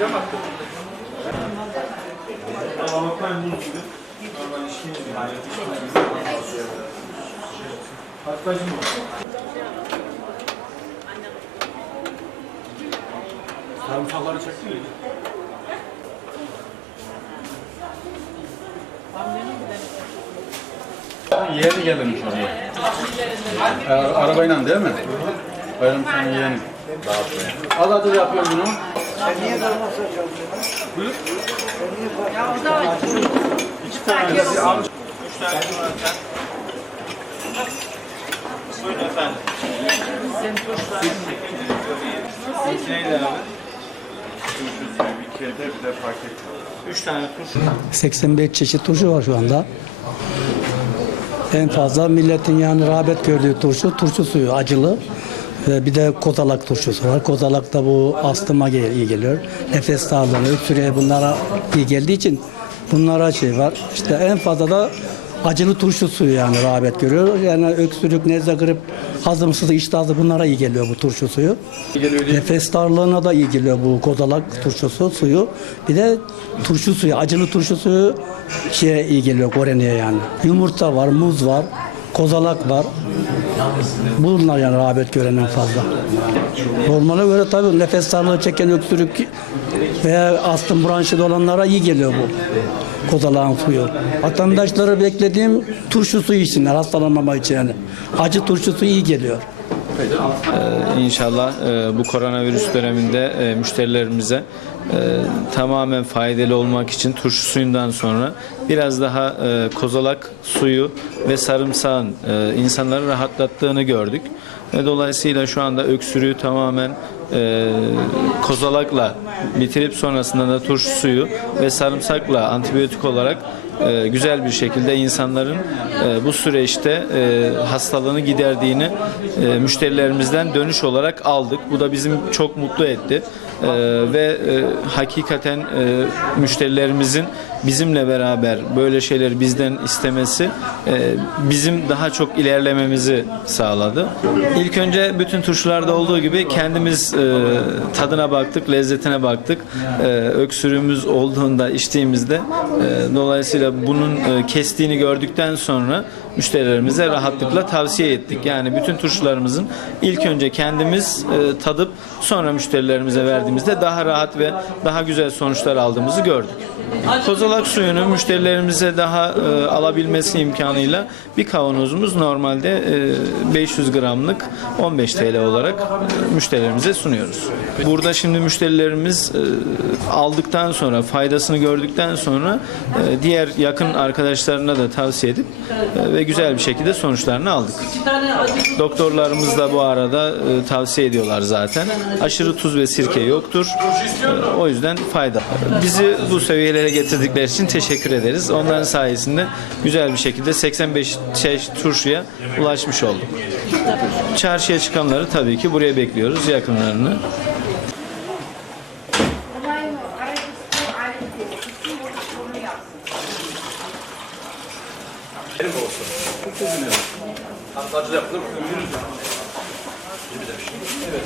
Cam attı. Avokado buz gibi. Normal işkence gibi. Hakkacı mı? Sarımsakları çekti mi? Yeğeni gelirmiş oraya. Arabayla değil mi? Bayram senin yeğeni. Al hadi yapıyorum bunu. Sen niye kalmazsa çalışıyorsun? Buyur. Sen niye Ya o da İki tane al. Üç tane var. Buyurun efendim. Siz neydi abi? Bir kere bir de paket. Üç tane turşu. 85 çeşit turşu var şu anda. En fazla milletin yani rağbet gördüğü turşu suyu acılı. Bir de kozalak turşusu var. Kozalak da bu astıma iyi geliyor. Nefes darlığına, öksürüğe bunlara iyi geldiği için bunlara şey var. İşte en fazla da acılı turşu suyu yani rağbet görüyor. Yani öksürük, nezle, grip, hazımsızlık, iştahsızlık bunlara iyi geliyor bu turşu suyu. Nefes darlığına da iyi geliyor bu kozalak turşusu suyu. Bir de turşu suyu, acılı turşu suyu iyi geliyor Kore'ye yani. Yumurta var, muz var, kozalak var. Bunlar yani rağbet gören en fazla. Normale göre tabii nefes darlığı çeken, öksürük veya astım bronşit olanlara iyi geliyor bu kozalağın suyu. Vatandaşları beklediğim turşu suyu içsinler hastalanmama için yani. Acı turşu suyu iyi geliyor. İnşallah bu koronavirüs döneminde müşterilerimize tamamen faydalı olmak için turşu suyundan sonra biraz daha kozalak suyu ve sarımsağın insanları rahatlattığını gördük. Ve dolayısıyla şu anda öksürüğü tamamen kozalakla bitirip sonrasında da turşu suyu ve sarımsakla antibiyotik olarak güzel bir şekilde insanların bu süreçte hastalığını giderdiğini müşterilerimizden dönüş olarak aldık. Bu da bizim çok mutlu etti. Ve hakikaten müşterilerimizin bizimle beraber böyle şeyleri bizden istemesi bizim daha çok ilerlememizi sağladı. İlk önce bütün turşularda olduğu gibi kendimiz tadına baktık, lezzetine baktık. Öksürüğümüz olduğunda, içtiğimizde dolayısıyla bunun kestiğini gördükten sonra müşterilerimize rahatlıkla tavsiye ettik. Yani bütün turşularımızın ilk önce kendimiz tadıp sonra müşterilerimize verdiğimizde daha rahat ve daha güzel sonuçlar aldığımızı gördük. Kozalak suyunu müşterilerimize daha alabilmesi imkanıyla bir kavanozumuz normalde 500 gramlık 15 TL olarak müşterilerimize sunuyoruz. Burada şimdi müşterilerimiz aldıktan sonra, faydasını gördükten sonra diğer yakın arkadaşlarına da tavsiye edip ve güzel bir şekilde sonuçlarını aldık. Doktorlarımız da bu arada tavsiye ediyorlar zaten. Aşırı tuz ve sirke yoktur. O yüzden fayda. Bizi bu seviyelere getirdikleri için teşekkür ederiz. Onların sayesinde güzel bir şekilde 85 çeşit turşuya ulaşmış olduk. Çarşıya çıkanları tabii ki buraya bekliyoruz, yakınlarını. Benim olsun. Çok üzülüyorum. Hatta yaptım. Evet.